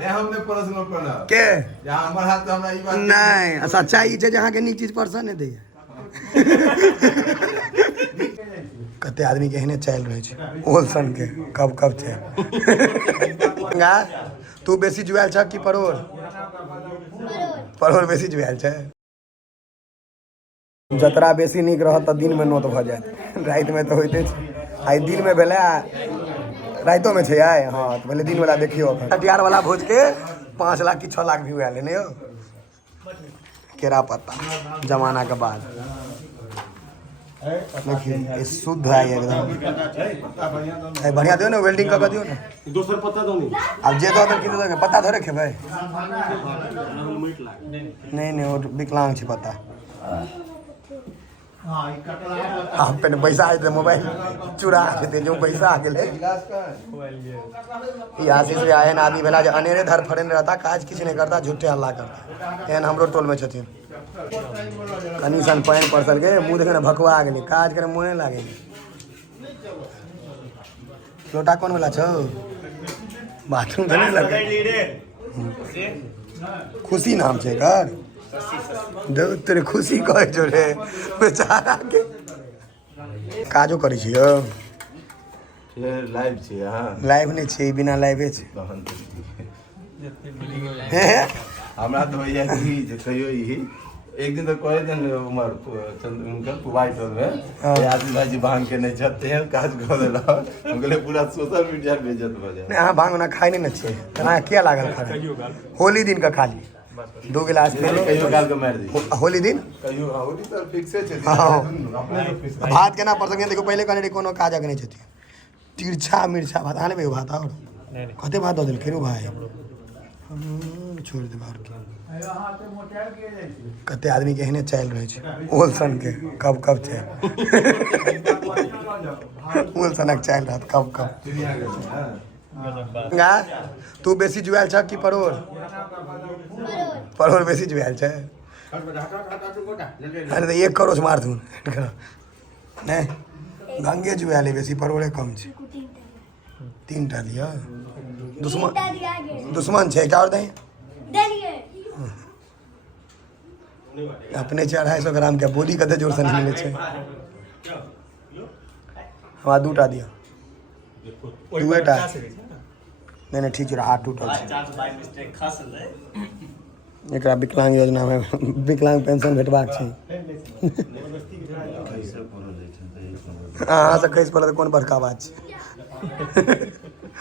हमने प्रश्न करना के जहां हमर हाथ तो हमरा ई बात नहीं सच्चाई छै जहाँ के नीक चीज परसन दे कते आदमी के एहने चल रहे छै ओलसन के कब कब छै तू बेसी जुआल छ कि परोर परोर बेसी जुआल छै जतरा बेसी नीक रहत त दिन में नोत भ जायत रात में तो होइते छै आई दिन में भेलै रातों में छै आइ हाँ तो पहले दिन वाला देखियो कटियार वाला भोज के 5 लाख की 6 लाख व्यू आयल है केरा पत्ता जमाना के बाद देखिए शुद्ध है एकदम बढ़िया दियो ना वेल्डिंग का दियो ना दोसर पत्ता दो नहीं अब जे दो कि दो पत्ता थोड़े खेबै नहीं वो विकलांग छै पत्ता आप पे पैसा आए थे मोबाइल चुरा देते जो पैसा आ गए आशीष भी आए ना आदमी भेला जो अनेरे धर फरेन रहता काज किसी नहीं करता झूठे हल्ला करता एहन हमरो टोल में छथिन कनी सन पानि परसल के मुँह देखे भकुआ गेली काज करे मुँह नहीं लागे लोटा कौन वाला छो बाथरूम तो नहीं लगे खुशी नाम छै घर तेरे खुशी कहे जो रे बेचारा के काजो करै छियो लाइव छै हां लाइव नहीं छै बिना लाइवे छै हमरा तो भैया की जे कहियो ई एक दिन तो कहे दिन उमर उनका कुवाई टोल में आदमी भाई जी भांग के नहीं जते हैं काज कर देला हम कहले पूरा सोशल मीडिया पे बेइज्जत हो जाए नहीं हां भांग ना खाई नहीं न छै तना क्या लागल खाए होली दिन का खाली 2 गिलास कहियो गाल के मार दी होली दिन कहियो होली तो फिक्से छै अपने तो भात केना परसंगे देखो पहले कहने कोनो काज नहीं छथि तिरछा मिर्चा भात आने बे भात और कते भात दो दिल केरो भाई छोड़ दे बाहर के कते आदमी के एहने चल रहे छै ओलसन के कब कब छै ओलसनक चल रहत कब कब तू बेसी जुआल छ कि परोर परोर बेसी जुआल छै अरे तो 1 करोड़ मार दूँ नहीं गंगे जुआले बेसी परोरे कम छै 3 टा लिया दुश्मन छै क्या और दही अपने 250 ग्राम के बोली कते जोर से नहीं मिले छै हमरा 2 टा दिया 2 टा नहीं ठीक है हाथ टूटल छै एकरा विकलांग योजना में विकलांग पेंशन भेटबाक छै अहाँ से खसि पड़ल कोन बड़का बात छै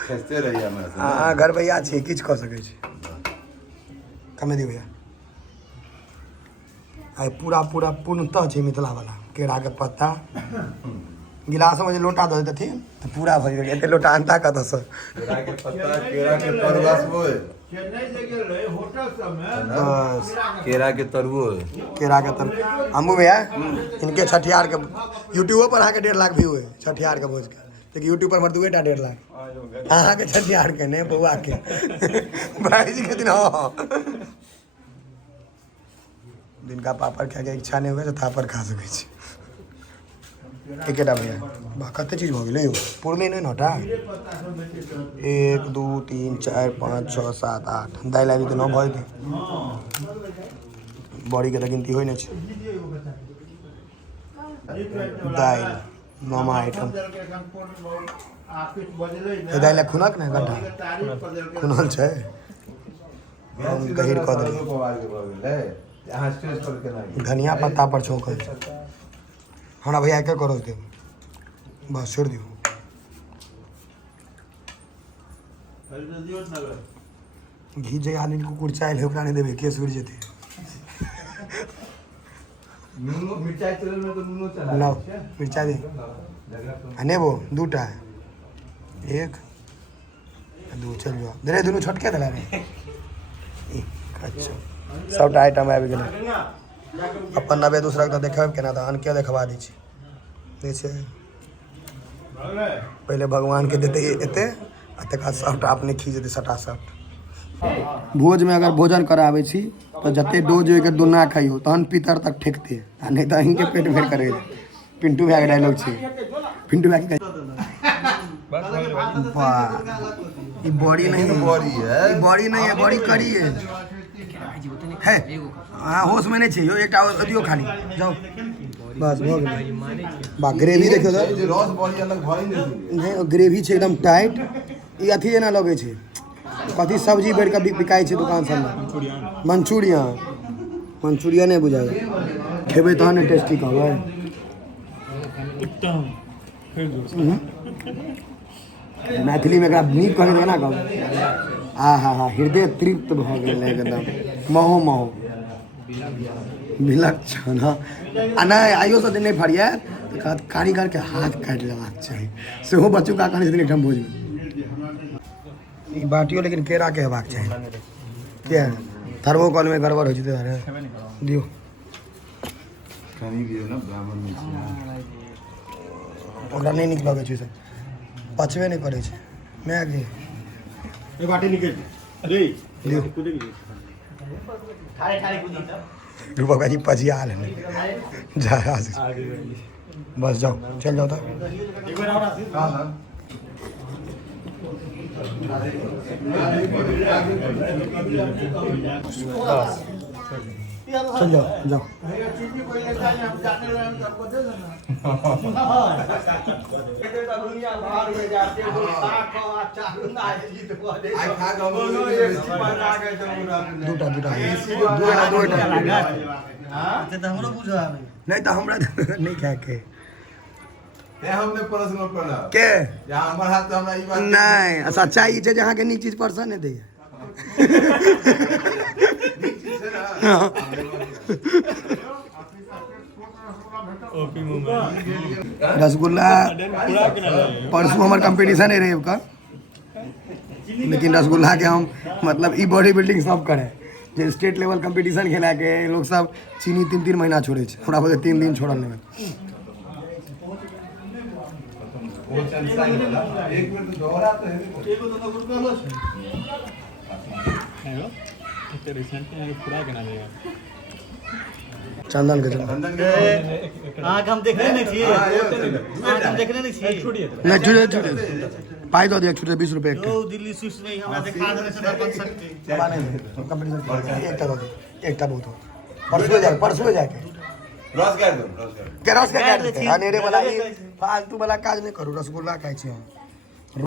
खसते रही हमरा से अहाँ घर भैया छी किछु कऽ सकै छी कमे दी भैया आई पूरा पूर्णतः छै मिथिला वाला केरा के पत्ता गिलास में लोटा दे देथिन तो पूरा भर गेल एते लोटा अंता कत से केरा के पत्ता केरा के तरुआ बोए चेन्नई से गेल रहे होटल सब में बस केरा के तरुआ केरा के तर हमू भैया इनके छठियार के यूट्यूब पर अहाँ के 1.5 लाख व्यू है छठियार के भोज के लेकिन यूट्यूब पर हमर 2 टा 1.5 लाख अहाँ के छठियार के ने बउआ के भाई जी के दिन हां दिन का पापड़ खाए के इच्छा नहीं हुए तो थापर खा सकै छी एकेटा भैया बा कते चीज भ गेलै पूर्णे नहीं नटा 1 2 3 4 5 6 7 8 दाइल आबि त 9 भइ बड़ी के त गिनती होइ नै छै दाइल 9 आइटम ए दाइल खुनक ने गड्ढा खुनल छै हम गहिर क देलियै यहाँ स्टेज पर के नहीं धनिया पत्ता पर छौंक हमरा भैया क्या करो दे बस छोड़ दियो घी जे आदमी कुकुर चाइल है ओकरा नहीं देबे केस उड़ जेते नूनो मिर्चाई तेल में तो नूनो चला लाओ मिर्चा दे नेबो 2 टा 1 2 चल जाओ दे दोनों छोटके दला रे अच्छा सबटा आइटम आबि गेलै अपन नबे दूसरा के देखेब केना त अनके देखबा दै छी दै छै पहले भगवान के देते एते आ तक सबटा अपने खींच देते सटा सब भोज में अगर भोजन कराबै छी तो जते डोज के दुना खाइयो तहन पितर तक ठेकते आ नहीं तो अहीं के पेट भर करे पिंटू भैया के डायलॉग छै पिंटू भैया के वाह ये बॉडी नहीं है, बॉडी है ये बॉडी नहीं है, बॉडी करी है हाँ होश में नहीं चाहिए एक दियो खाली जाओ बस हो गया बा ग्रेवी देखियो तो जे रस बॉडी अलग भई नहीं नहीं ग्रेवी छै एकदम टाइट ई अथी जेना लगे छै कथी सब्जी बेर के बिकाई छै दुकान सब में मंचूरियन नहीं बुझाय खेबै तहन टेस्टी कहबै मैथिली में एकरा नीक कहै केना कहब हाँ हृदय तृप्त भऽ गेल एकदम महो महो विलक्षण हाँ आ नहीं आइयो से नहीं फड़िया तो कहत कारीगर के हाथ काटि लेबाक चाही सेहो बच्चों का कहानी छथिन एकठाम भोज में ई बाटियो लेकिन केरा के हेबाक चाही के थर्मोकॉल में गड़बड़ हो जेतै अरे दियो कनी भी है ना ब्राह्मण में छै ओकरा नहीं नीक लगै छै से पचबे नहीं करै छै मैं आगे ए बाटी निकल अरे दियो रूपा जी पजिया लेने जा बस जाओ चल जाओ तो हां हां चल जाओ जाओ आई खा दूटा नहीं तो हमरा नहीं खाए के ते हमने प्रश्न पढ़ा के या हमर हाथ हमरा ई बात नहीं सच्चाई छै जे अहाँ के नीक चीज पसंद नहीं दैया रसगुल्ला परसों हमार कंपटीशन है रेव का लेकिन रसगुल्ला के हम मतलब ई बॉडी बिल्डिंग सब करे जे स्टेट लेवल कंपटीशन खेला के लोग सब चीनी 3-3 महीना छोड़े छै हमरा बजे 3 दिन छोड़ल नहीं वो चंसा ही वाला एक मिनट तो दोहरा तो है एगो तो गुरगलो हेलो तो रिसेंट में पूरा के नाम है चंदन के चंदन के आग हम देखने नहीं चाहिए आग हम देखने नहीं चाहिए छोड़िए नहीं छुटे पाई दो दे छुटे 20 रुपए एक जो दिल्ली स्विस में हमारा दिखा देने से बन सकते कंपटीशन एक टा बहुत हो परसों जाके रस कर दो रस कर के रस का काट देते अनेरे वाला फालतू वाला काज नहीं करू रसगुल्ला खाई छी हम